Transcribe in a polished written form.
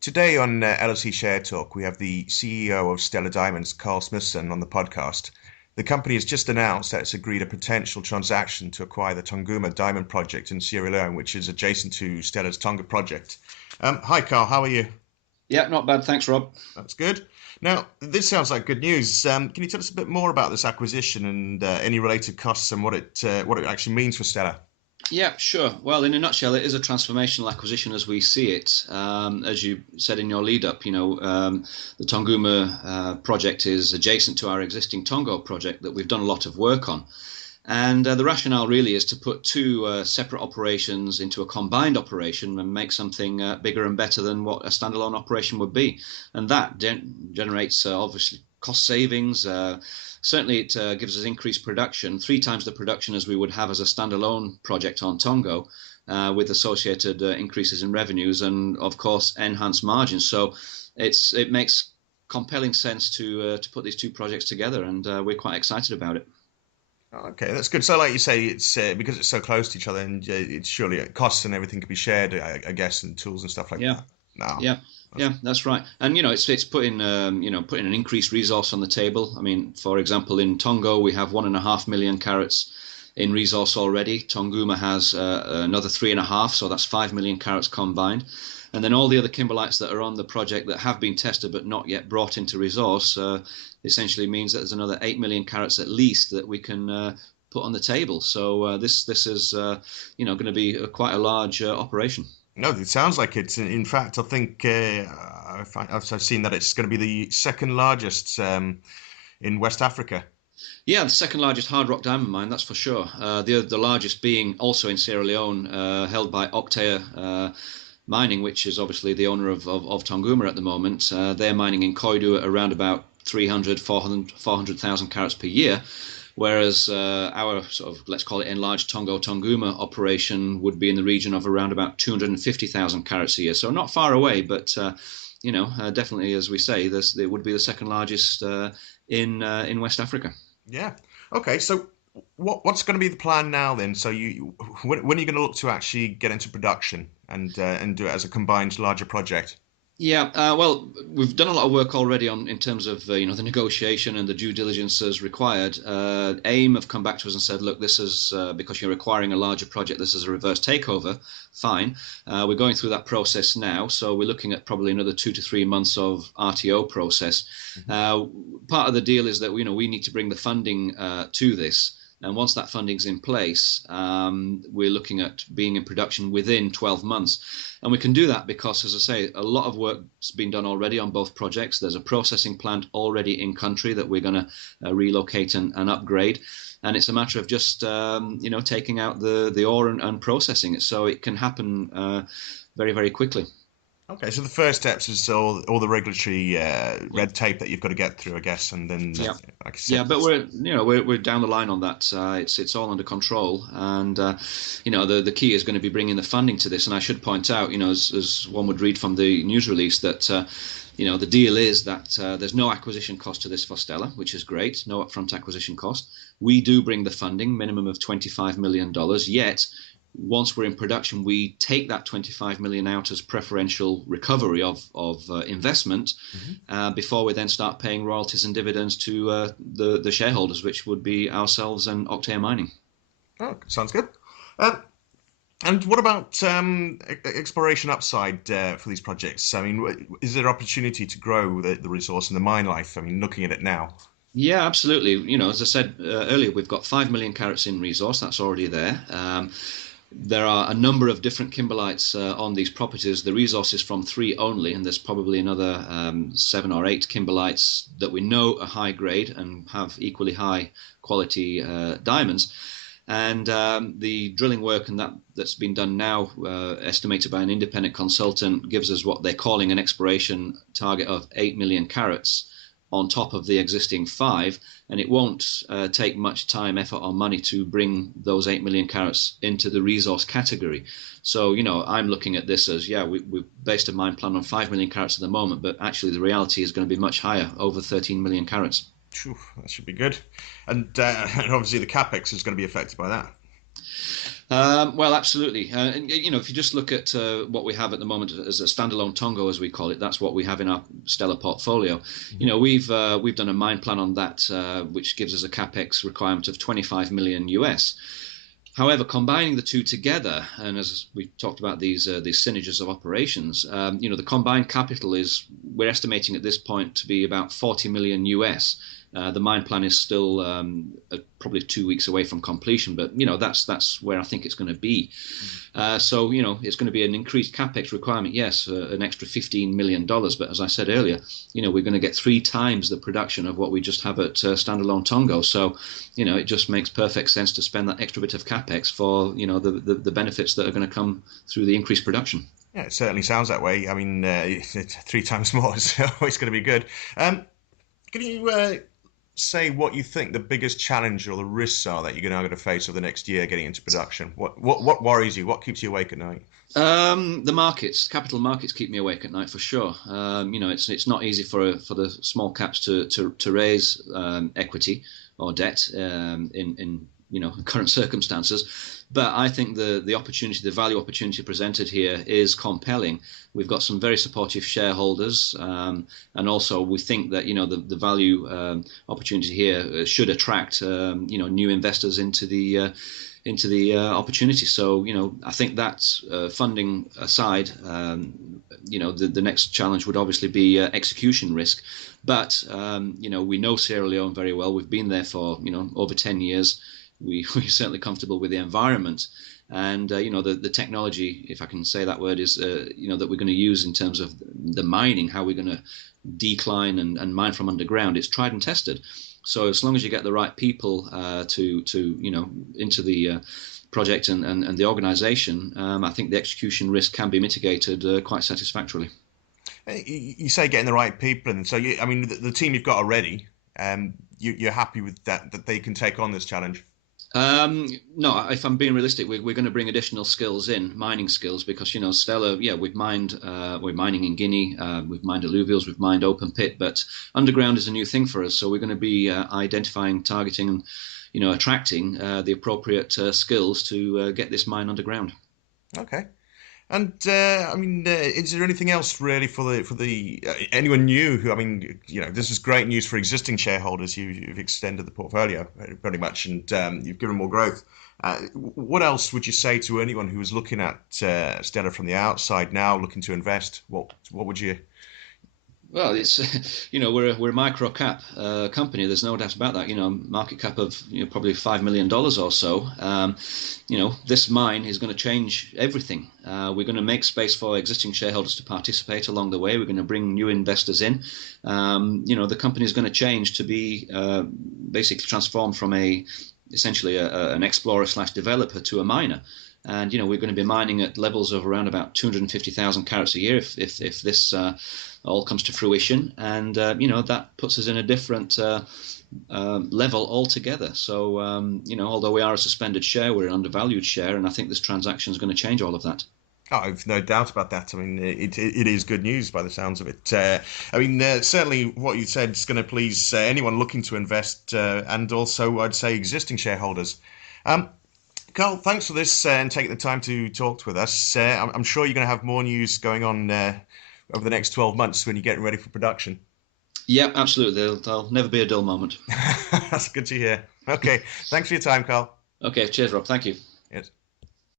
Today on LSE Share Talk, we have the CEO of Stellar Diamonds, Karl Smithson, on the podcast. The company has just announced that it's agreed a potential transaction to acquire the Tonguma Diamond Project in Sierra Leone, which is adjacent to Stellar's Tonga project. Hi, Karl. How are you? Yeah, not bad. Thanks, Rob. That's good. Now, this sounds like good news. Can you tell us a bit more about this acquisition and any related costs and what it actually means for Stellar? Yeah, sure. Well, in a nutshell, it is a transformational acquisition as we see it. As you said in your lead up, the Tonguma project is adjacent to our existing Tongo project that we've done a lot of work on. And the rationale really is to put two separate operations into a combined operation and make something bigger and better than what a standalone operation would be. And that generates obviously cost savings. Certainly, it gives us increased production, three times the production as we would have as a standalone project on Tongo, with associated increases in revenues and, of course, enhanced margins. So it makes compelling sense to put these two projects together, and we're quite excited about it. Okay, that's good. So, like you say, it's because it's so close to each other, and it's surely costs and everything can be shared, I guess, and tools and stuff like Yeah. that. No, Yeah, that's yeah, that's right. And it's putting putting an increased resource on the table. I mean, for example, in Tongo we have 1.5 million carats in resource already. Tonguma has another 3.5, so that's 5 million carats combined. And then all the other kimberlites that are on the project that have been tested but not yet brought into resource essentially means that there's another 8 million carats at least that we can put on the table. So this is going to be quite a large operation. no. It sounds like it. In fact, I think I've seen that it's going to be the second largest in West Africa. Yeah, the second largest hard rock diamond mine, that's for sure. The largest being also in Sierra Leone, held by Octaya Mining, which is obviously the owner of Tonguma at the moment. They're mining in Koidu at around about 300, 400,000 carats per year, whereas our sort of, let's call it enlarged Tongo Tonguma operation would be in the region of around about 250,000 carats a year. So not far away, but definitely, as we say, it would be the second largest in West Africa. Yeah. Okay. So, what's going to be the plan now then? So, when are you going to look to actually get into production and do it as a combined larger project? Yeah, well, we've done a lot of work already on in terms of the negotiation and the due diligence required. AIM have come back to us and said, look, this is because you're acquiring a larger project. This is a reverse takeover. Fine, we're going through that process now, so we're looking at probably another 2 to 3 months of RTO process. Hmm. Part of the deal is that we need to bring the funding to this. And once that funding's in place, we're looking at being in production within 12 months. And we can do that because, as I say, a lot of work's been done already on both projects. There's a processing plant already in country that we're going to relocate and upgrade. And it's a matter of just, taking out the ore and processing it. So it can happen very, very quickly. Okay. So the first steps is all the regulatory Yeah. red tape that you've got to get through, I guess, and then, Yeah. like I said, Yeah, but we're down the line on that. It's all under control, and the key is going to be bringing the funding to this. And I should point out, as one would read from the news release, that the deal is that there's no acquisition cost to this for Stella, which is great. No upfront acquisition cost. We do bring the funding, minimum of $25 million. Yet once we're in production, we take that 25 million out as preferential recovery of investment hmm. before we then start paying royalties and dividends to the shareholders, which would be ourselves and Octare Mining. Oh, sounds good. Um, and what about exploration upside for these projects? I mean, is there opportunity to grow the resource and the mine life? I mean, looking at it now. Yeah, absolutely. As I said earlier, we've got 5 million carats in resource. That's already there. There are a number of different kimberlites on these properties. The resource is from three only, and there's probably another 7 or 8 kimberlites that we know are high grade and have equally high quality diamonds. And the drilling work and that's been done now, estimated by an independent consultant, gives us what they're calling an exploration target of 8 million carats on top of the existing 5, and it won't take much time, effort, or money to bring those 8 million carats into the resource category. So, I'm looking at this as, yeah, we've based a mine plan on 5 million carats at the moment, but actually the reality is going to be much higher, over 13 million carats. Phew, that should be good. And, and obviously the capex is going to be affected by that. Well, absolutely. And if you just look at what we have at the moment as a standalone Tongo, as we call it, that's what we have in our stellar portfolio. Mhm. We've done a mine plan on that, which gives us a capex requirement of 25 million US. However, combining the two together, and as we talked about these synergies of operations, the combined capital we're estimating at this point to be about 40 million US. The mine plan is still probably 2 weeks away from completion, but that's where I think it's going to be. So it's going to be an increased capex requirement, yes, an extra $15 million. But as I said earlier, we're going to get 3 times the production of what we just have at standalone Tongo. So it just makes perfect sense to spend that extra bit of capex for the benefits that are going to come through the increased production. Yeah, it certainly sounds that way. I mean, it's 3 times more is always going to be good. Can you say what you think the biggest challenge or the risks are that you're now going to face over the next year getting into production? What worries you? What keeps you awake at night? The markets, capital markets, keep me awake at night for sure. It's not easy for the small caps to raise equity or debt in current circumstances. But I think the opportunity, the value opportunity presented here is compelling. We've got some very supportive shareholders, and also we think that the value opportunity here should attract new investors into the opportunity. So I think that funding aside, the next challenge would obviously be execution risk. But we know Sierra Leone very well. We've been there for over 10 years. We're certainly comfortable with the environment, and the technology, if I can say that word, is that we're going to use in terms of the mining, how we're going to decline and mine from underground. It's tried and tested. So as long as you get the right people into the project and the organisation, I think the execution risk can be mitigated quite satisfactorily. You say getting the right people, and so I mean, the team you've got already, you're happy with that they can take on this challenge. No, if I'm being realistic, we're going to bring additional skills in, mining skills, because Stella, yeah, we're mining in Guinea, we've mined alluvials, we've mined open pit, but underground is a new thing for us. So we're going to be identifying, targeting, and attracting the appropriate skills to get this mine underground. Okay. And I mean, is there anything else really for the anyone new who? I mean, this is great news for existing shareholders. You've extended the portfolio pretty much, and you've given more growth. What else would you say to anyone who is looking at Stella from the outside now, looking to invest? What would you? Well, it's we're a micro cap company. There's no doubt about that. Market cap of probably $5 million or so. This mine is going to change everything. We're going to make space for existing shareholders to participate along the way. We're going to bring new investors in. The company is going to change to be basically transformed from essentially an explorer / developer to a miner. And we're going to be mining at levels of around about 250,000 carats a year if this all comes to fruition, and that puts us in a different level altogether. So although we are a suspended share, we're an undervalued share, and I think this transaction is going to change all of that. Oh, I've no doubt about that. I mean, it is good news by the sounds of it. I mean, certainly what you said is going to please anyone looking to invest, and also I'd say existing shareholders. Carl, thanks for this and taking the time to talk with us. I'm sure you're going to have more news going on over the next 12 months when you're getting ready for production. Yeah, absolutely. There'll never be a dull moment. That's good to hear. Okay, thanks for your time, Carl. Okay, cheers, Rob. Thank you. Yes.